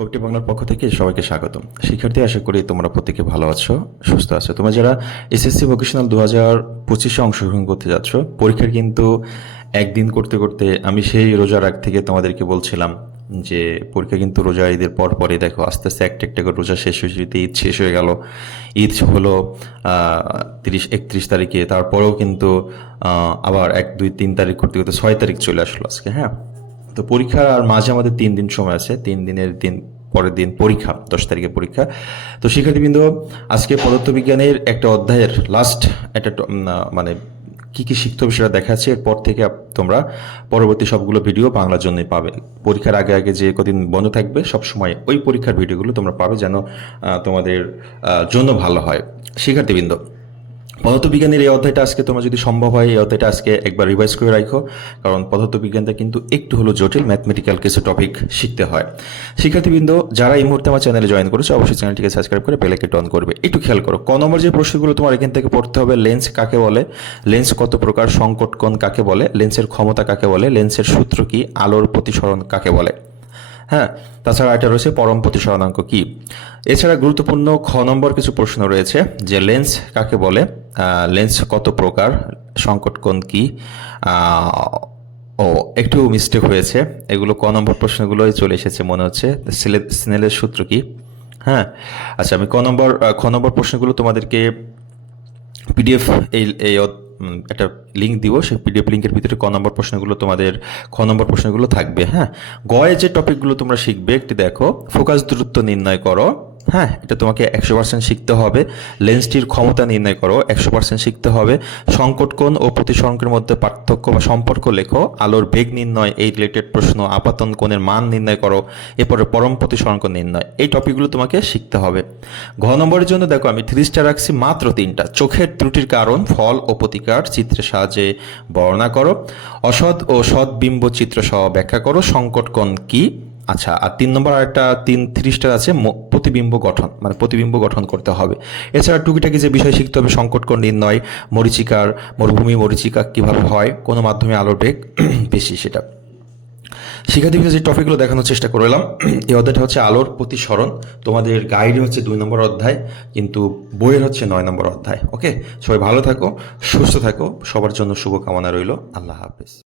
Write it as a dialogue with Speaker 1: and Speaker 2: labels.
Speaker 1: কবিটি বাংলার পক্ষ থেকে সবাইকে স্বাগতম। শিক্ষার্থী, আশা করি তোমরা প্রত্যেকে ভালো আছো, সুস্থ আছো। তোমরা যারা এসএসসি ভোকেশনাল দু হাজার পঁচিশে অংশগ্রহণ করতে যাচ্ছ, পরীক্ষার কিন্তু একদিন করতে করতে আমি সেই রোজার আগ থেকে তোমাদেরকে বলছিলাম যে পরীক্ষা কিন্তু রোজা ঈদের পর পরে দেখো, আস্তে আস্তে একটা একটা করে রোজা শেষ হয়ে যেতে ঈদ শেষ হয়ে গেল। ঈদ হলো তিরিশ, একত্রিশ তারিখে, তারপরেও কিন্তু আবার এক, দুই, তিন তারিখ করতে করতে ছয় তারিখ চলে আসলো আজকে হ্যাঁ? তো পরীক্ষার আর মাঝে আমাদের তিন দিন সময় আছে, তিন দিনের দিন, পরের দিন পরীক্ষা, দশ তারিখে পরীক্ষা। তো শিক্ষার্থীবৃন্দ, আজকে পদার্থবিজ্ঞানের একটা অধ্যায়ের লাস্ট একটা মানে কি কি শিখতে হবে সেটা দেখাচ্ছি। এরপর থেকে তোমরা পরবর্তী সবগুলো ভিডিও বাংলার জন্যই পাবে। পরীক্ষার আগে আগে যে কদিন বন্ধ থাকবে, সব সময় ওই পরীক্ষার ভিডিওগুলো তোমরা পাবে যেন তোমাদের জন্য ভালো হয়। শিক্ষার্থীবৃন্দ পদার্থবিজ্ঞানের এই অধ্যায়টা আজকে তোমার যদি সম্ভব হয়, এই অধ্যায়টা আজকে একবার রিভাইজ করে রাখো কারণ পদার্থবিজ্ঞানটা কিন্তু একটু হলো জটিল ম্যাথমেটিক্যাল কিছু টপিক শিখতে হয়। শিক্ষার্থীবৃন্দ, যারা এই মুহূর্তে আমার চ্যানেলে জয়েন করেছে, অবশ্যই চ্যানেলটিকে সাবস্ক্রাইব করে বেলাকে অন করবে। একটু খেয়াল করো, ক নম্বর যে প্রশ্নগুলো তোমার এখান থেকে পড়তে হবে লেন্স কাকে বলে? লেন্স কত প্রকার, সংকট কোণ কাকে বলে? লেন্সের ক্ষমতা কাকে বলে? লেন্সের সূত্র কি? আলোর প্রতিসরণ কাকে বলে? হ্যাঁ তাছাড়া এটা রয়েছে, পরম প্রতিসরণাঙ্ক কি? এছাড়া গুরুত্বপূর্ণ খ নম্বর কিছু প্রশ্ন রয়েছে, যে লেন্স কাকে বলে? লেন্স কত প্রকার? সংকট কোণ কি? ও, একটু মিস্টেক হয়েছে। এগুলো ক নম্বর প্রশ্নগুলোই চলে এসেছে মনে হচ্ছে। স্নেলের সূত্র কি? হ্যাঁ। আচ্ছা আমি ক নম্বর খ নম্বর প্রশ্নগুলো তোমাদেরকে পিডিএফ এই এই একটা লিঙ্ক দিব। সেই পিডিএফ লিঙ্কের ভিতরে ক নম্বর প্রশ্নগুলো তোমাদের, খ নম্বর প্রশ্নগুলো থাকবে। হ্যাঁ। গয়ে যে টপিকগুলো তোমরা শিখবে, একটি দেখো। ফোকাস দূরত্ব নির্ণয় করো। হ্যাঁ এটা তোমাকে একশো পার্সেন্ট শিখতে হবে। লেন্সটির ক্ষমতা নির্ণয় করো, একশো পার্সেন্ট শিখতে হবে। সংকট কোণ ও প্রতিসংকের মধ্যে পার্থক্য বা সম্পর্ক লেখো, আলোর বেগ নির্ণয়, এই রিলেটেড প্রশ্ন, আপাতন কোণের মান নির্ণয় করো, এরপরে পরম প্রতিসংক নির্ণয়, এই টপিকগুলো তোমাকে শিখতে হবে। ঘ নম্বরের জন্য দেখো, আমি থ্রি স্টার রাখছি মাত্র তিনটা। চোখের ত্রুটির কারণ, ফল ও প্রতিকার, চিত্রের সাহায্যে বর্ণনা করো। অসৎ ও সৎ বিম্ব চিত্র সহ ব্যাখ্যা করো, সংকট কোণ কি? আচ্ছা আর তিন নম্বর আরেকটা তিন থ্রি স্টার আছে প্রতিবিম্ব গঠন মানে প্রতিবিম্ব গঠন করতে হবে। এছাড়া টুকিটাকি যে বিষয় শিখতে হবে, সংকটকর নির্ণয়, মরিচিকার, মরুভূমি মরিচিকা কীভাবে হয়, কোনো মাধ্যমে আলোর বেগ বেশি সেটা। শিক্ষার্থীদের যে টপিকগুলো দেখানোর চেষ্টা করলাম, এই অধ্যায়টা হচ্ছে আলোর প্রতিসরণ। তোমাদের গাইড হচ্ছে দুই নম্বর অধ্যায়, কিন্তু বইয়ের হচ্ছে নয় নম্বর অধ্যায় ওকে সবাই ভালো থাকো, সুস্থ থাকো, সবার জন্য শুভকামনা রইল। আল্লাহ হাফেজ।